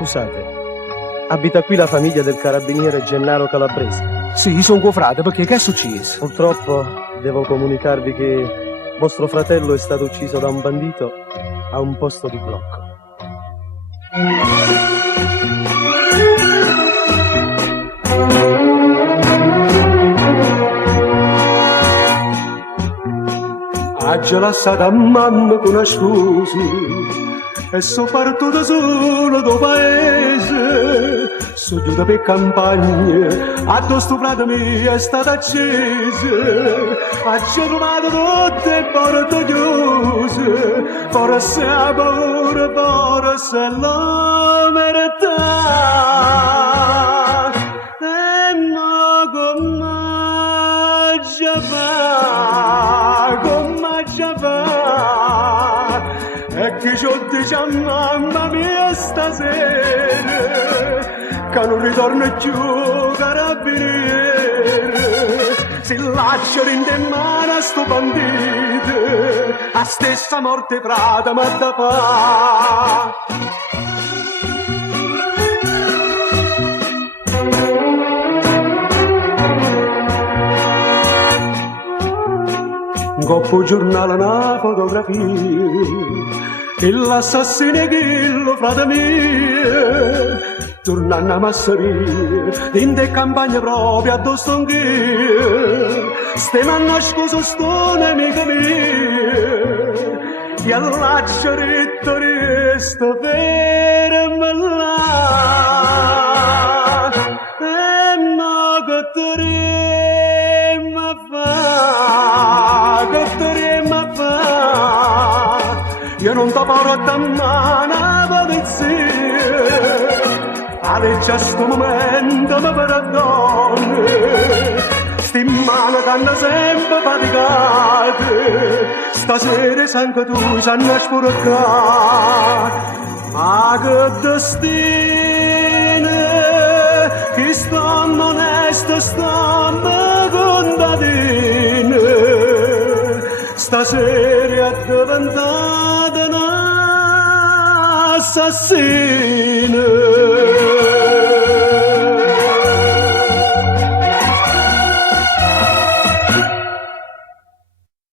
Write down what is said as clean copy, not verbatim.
scusate, abita qui la famiglia del carabiniere Gennaro Calabrese? Sì, sono tuo frate, perché che è successo? Purtroppo devo comunicarvi che vostro fratello è stato ucciso da un bandito a un posto di blocco. Oggi lasciata a mamma con una scusa e sono partito solo do paese, sono giunto per campagna, addosso frate mio è stato acceso, oggi ho trovato tutte le porte chiuse, forse la paura, forse la verità, e no come già va, come già va, e che ci ho detto a mamma mia stasera, che non ritorno più carabiniere, si lascia in mano a sto bandito, a stessa morte frate ma da fa. Un coppo giornale, una fotografia, e l'assassino che lo frate mio, tornando a Masseria, in de campagna proprio addosso anch'io, stiamo a nascosto sto nemico mio, e all'accia ritto resta fermo là, e no che torremmo a fa, che torremmo a fa, io non ti parlo da mano polizia, aleggia sto momento mi perdoni, sti mani che hanno sempre faticate, stasera sangue tu sanno sporcare, ma che destino, che stiamo onesto, stiamo contadini, stasera è diventata un'assassina.